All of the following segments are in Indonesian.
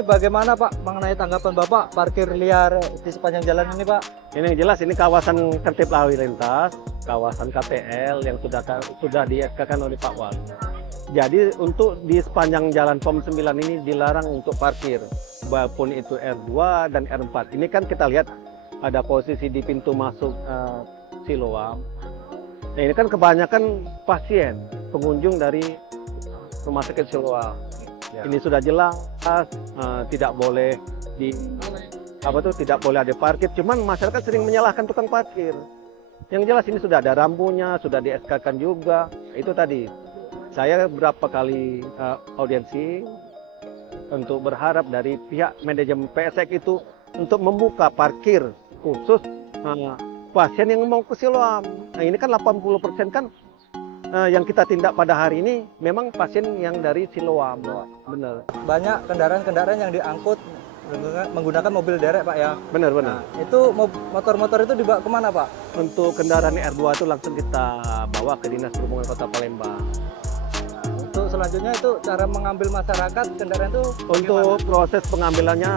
Ini bagaimana Pak mengenai tanggapan Bapak parkir liar di sepanjang jalan ini Pak? Ini yang jelas ini kawasan tertib lalu lintas, kawasan KPL yang sudah di-SK-kan oleh Pak Wali. Jadi untuk di sepanjang jalan POM 9 ini dilarang untuk parkir, walaupun itu R2 dan R4. Ini kan kita lihat ada posisi di pintu masuk Siloam. Nah, ini kan kebanyakan pasien, pengunjung dari Rumah Sakit Siloam. Ya. Ini sudah jelas tidak boleh tidak boleh ada parkir. Cuman masyarakat sering menyalahkan tukang parkir. Yang jelas ini sudah ada rambunya, sudah di-SK-kan juga. Itu tadi. Saya berapa kali audiensi untuk berharap dari pihak manajemen PSEK itu untuk membuka parkir khusus pasien yang mau ke Siloam. Nah, ini kan 80% kan yang kita tindak pada hari ini memang pasien yang dari Siloam. Benar. Banyak kendaraan-kendaraan yang diangkut menggunakan mobil derek Pak ya. Benar. Nah, itu motor-motor itu dibawa kemana Pak? Untuk kendaraan R2 itu langsung kita bawa ke Dinas Perhubungan Kota Palembang. Untuk selanjutnya itu cara mengambil masyarakat kendaraan itu Untuk proses pengambilannya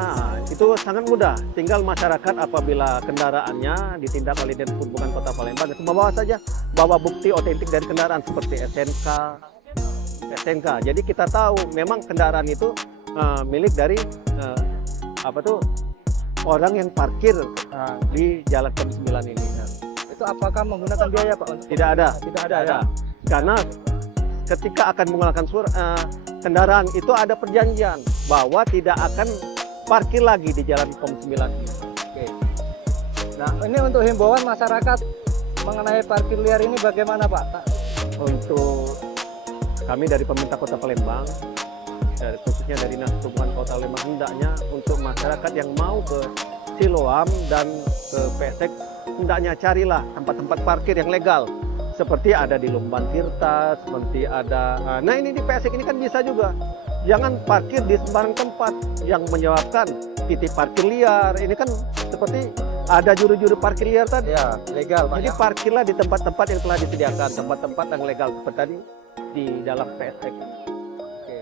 itu sangat mudah. Tinggal masyarakat apabila kendaraannya ditindak oleh Dinas Perhubungan Kota Palembang, itu bawa saja, bawa bukti otentik dari kendaraan seperti SNK. Jadi kita tahu memang kendaraan itu milik dari orang yang parkir di Jalan POM 9 ini. itu apakah menggunakan biaya Pak? Tidak ada. Tidak ada ya. Karena ketika akan menggunakan kendaraan itu ada perjanjian bahwa tidak akan parkir lagi di Jalan POM 9 ini. Oke. Nah, ini untuk himbauan masyarakat mengenai parkir liar ini bagaimana Pak? Untuk kami dari pemerintah Kota Palembang, khususnya dari Dinas Perhubungan Kota Palembang, hendaknya untuk masyarakat yang mau ke Siloam dan ke PSEK, hendaknya carilah tempat-tempat parkir yang legal. Seperti ada di Lumban Tirta, seperti ada... Nah ini di PSEK ini kan bisa juga. Jangan parkir di sembarang tempat yang menyebabkan titik parkir liar. Ini kan seperti ada juru-juru parkir liar tadi. Ya, legal Pak. Jadi ya. parkirlah di tempat-tempat yang telah disediakan, tempat-tempat yang legal seperti tadi di dalam PSEK. Oke.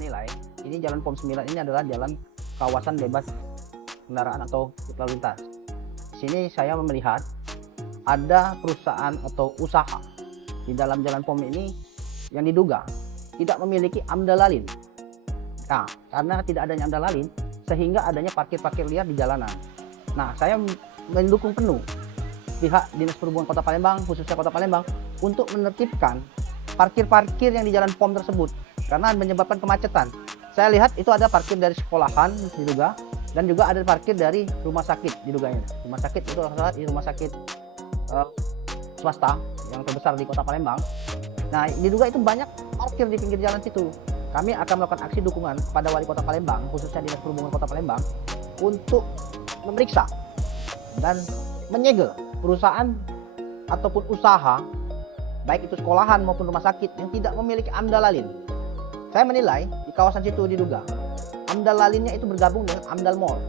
Menilai ini jalan POM 9 ini adalah jalan kawasan bebas kendaraan atau lalu lintas. Di sini saya melihat ada perusahaan atau usaha di dalam jalan POM ini yang diduga tidak memiliki AMDAL lalin. Nah, karena tidak adanya AMDAL lalin sehingga adanya parkir-parkir liar di jalanan. Nah, saya mendukung penuh pihak Dinas Perhubungan Kota Palembang, khususnya Kota Palembang, untuk menertibkan parkir-parkir yang di jalan POM tersebut karena menyebabkan kemacetan. Saya lihat itu ada parkir dari sekolahan diduga dan juga ada parkir dari rumah sakit diduganya. Rumah sakit itu salah di rumah sakit swasta yang terbesar di Kota Palembang. Nah, diduga itu banyak parkir di pinggir jalan situ. Kami akan melakukan aksi dukungan kepada Wali Kota Palembang, khususnya Dinas Perhubungan Kota Palembang, untuk memeriksa dan menyegel perusahaan ataupun usaha, baik itu sekolahan maupun rumah sakit yang tidak memiliki AMDAL lalin. Saya menilai di kawasan situ diduga AMDAL lalinnya itu bergabung dengan AMDAL Mall.